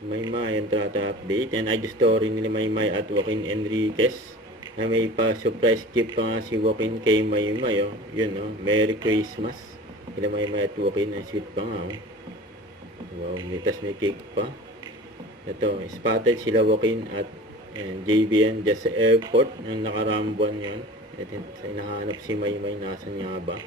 Maymay Entrada update. And IG story nila Maymay at Joaquin Enriquez. Na may pa-surprise gift pa nga si Joaquin kay Maymay. Oh. Yun, oh. Merry Christmas. Kila Maymay at Joaquin. Ang sweet pa nga. Oh. Wow, may cake pa. Ito, spotted sila Joaquin at JBN just sa airport. Ang nakarambuan yun. Ito, hinahanap si Maymay. Nasaan niya ba?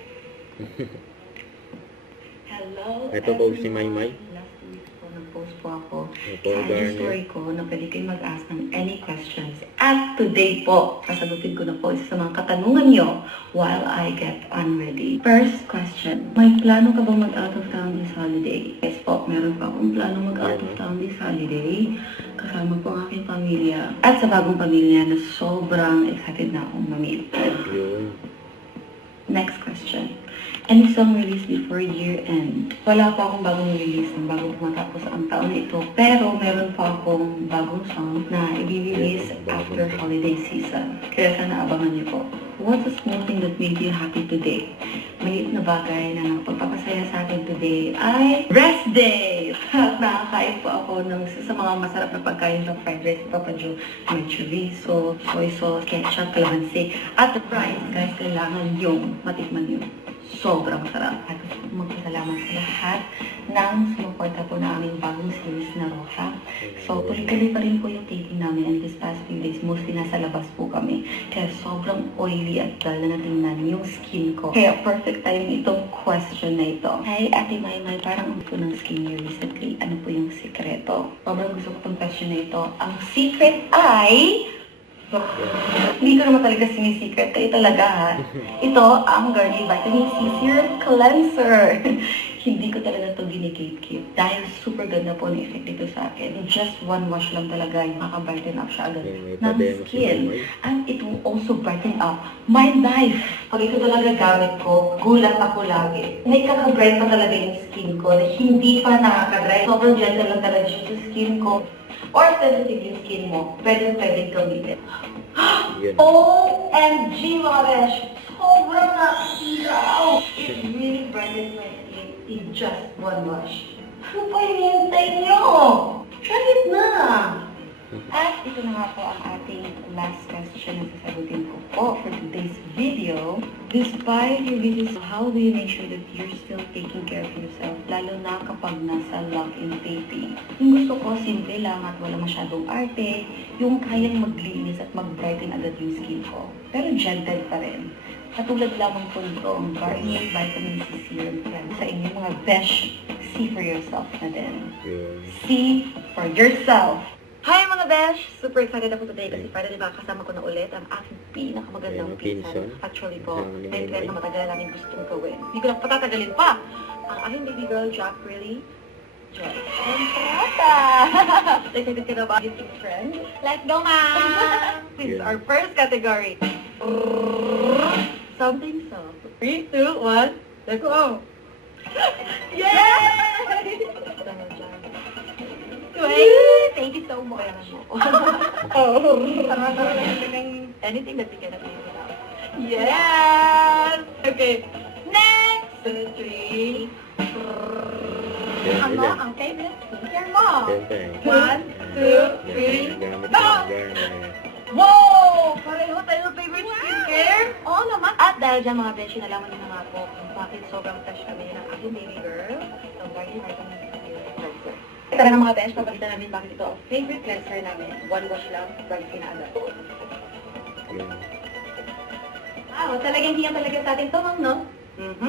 Hello, ito po si Maymay. Last week po, nag-post po ako Paul sa Garner. story ko na pwede kayo mag-ask ng any questions. At today po, sasagutin ko na po isa sa mga katanungan nyo while I get unready. First question, may plano ka bang mag-out of town this holiday? Yes po, meron pa akong plano mag-out of town this holiday. Kasama po ang aking pamilya. At sa bagong pamilya na sobrang excited na akong mamit. Yun. Next question. Any song released before year-end? Wala pa akong bagong release ng bago matapos ang taon na ito. Pero meron pa akong bagong song na i-release after holiday season. Kaya sana abangan niyo po. What's a small thing that made you happy today? Maliit na bagay na nakapagpapasaya sa akin today ay rest day! Nakakain po ako ng sa mga masarap na pagkain ng fried rice, Papa Joe. May chorizo, soy sauce, ketchup, calamansi. At the price, guys, kailangan yung matikman yun. Sobrang masarap. At magpasalamat sa lahat ng sumuporta po na aming bagong series na Roha. So, tuloy-tuloy pa rin po yung taping namin and this past few days, mostly nasa labas po kami. Kaya sobrang oily at dull na natingnan yung skin ko. Kaya perfect timing itong question na ito. Hey, Ate Maymay, parang ang po ng skin niyo recently. Ano po yung sikreto? Sobrang gusto ko itong question na ito. Ang secret ay... Hindi ko naman talaga sinisikret. Kayo talaga ha. Ito ang Garnier Vitamin C Serum Cleanser. Hindi ko talaga ito gini-gatekeep. Dahil super ganda po ang effect dito sa akin. Just one wash lang talaga, makaka-brighten up siya agad ng skin. And it will also brighten up my life. Pag ito talaga gamit ko, gulat ako lagi. May kaka-bright pa talaga yung skin ko na hindi pa nakaka-dry. Sobrang gentle lang talaga siya sa skin ko. Or sensitive yung skin mo, pwede gamitin. OMG mga besh! Sobrang nakakiraw! It really brightens my skin in just one wash. Ano pa yung hintay nyo? Try it na! At ito na nga po ang ating last question na sasagutin ko po for today's video. Despite your busy, how do you make sure that you're still taking care of yourself, lalo na kapag nasa lock-in taping? Yung gusto ko, simple lang at wala masyadong arte, yung kayang maglinis at mag-brighten agad yung skin ko. Pero gentle pa rin. Katulad lamang po nito ang Garnier Vitamin C Serum Cleanser sa inyong mga besh. See for yourself na din. See for yourself! Hi mga besh! Super excited ako today kasi finally makakasama ko na ulit ang aking pinakamagandang pinsan. Actually po, may trend na matagal namin gustong gawin. Hindi ko na patatagalin pa! Ang aking baby girl, Jack Really, Joy. Entrata! Excited ka na ba, YouTube friend? Let's go, ma'am! This is our first category. Something so. 3, 2, 1, let's go! Yay! Thank you so much. Anything that we can agree without. Yes! Okay. Next! 2, 3. Ano ang favorite skincare mo? 1, 2, 3. Go! Wow! Pareho tayo favorite skincare? Oo naman. At dahil dyan mga beshi, nalaman niyo na nga po kung bakit sobrang touch kami ng aking baby girl. So, Garnier Vitamin C Cleanser. Tara na mga besh, papakita namin bakit ito ang favorite cleanser namin. One wash lang, bright na agad. Wow, talagang hiyan talaga sa atin ito, ma'am, no?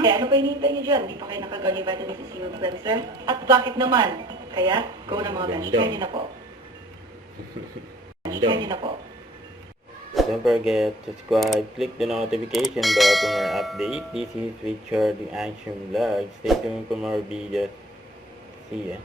Kaya ano pa hinihintay niyo dyan? Hindi pa kayo nakagarnier Vitamin C Serum Cleanser? At bakit naman? Kaya, go na mga besh. Try niyo na po. Try niyo na po. Don't forget to subscribe, click the notification bell for more update. This is Richard, the Action Vlog. Stay tuned for more videos. See ya.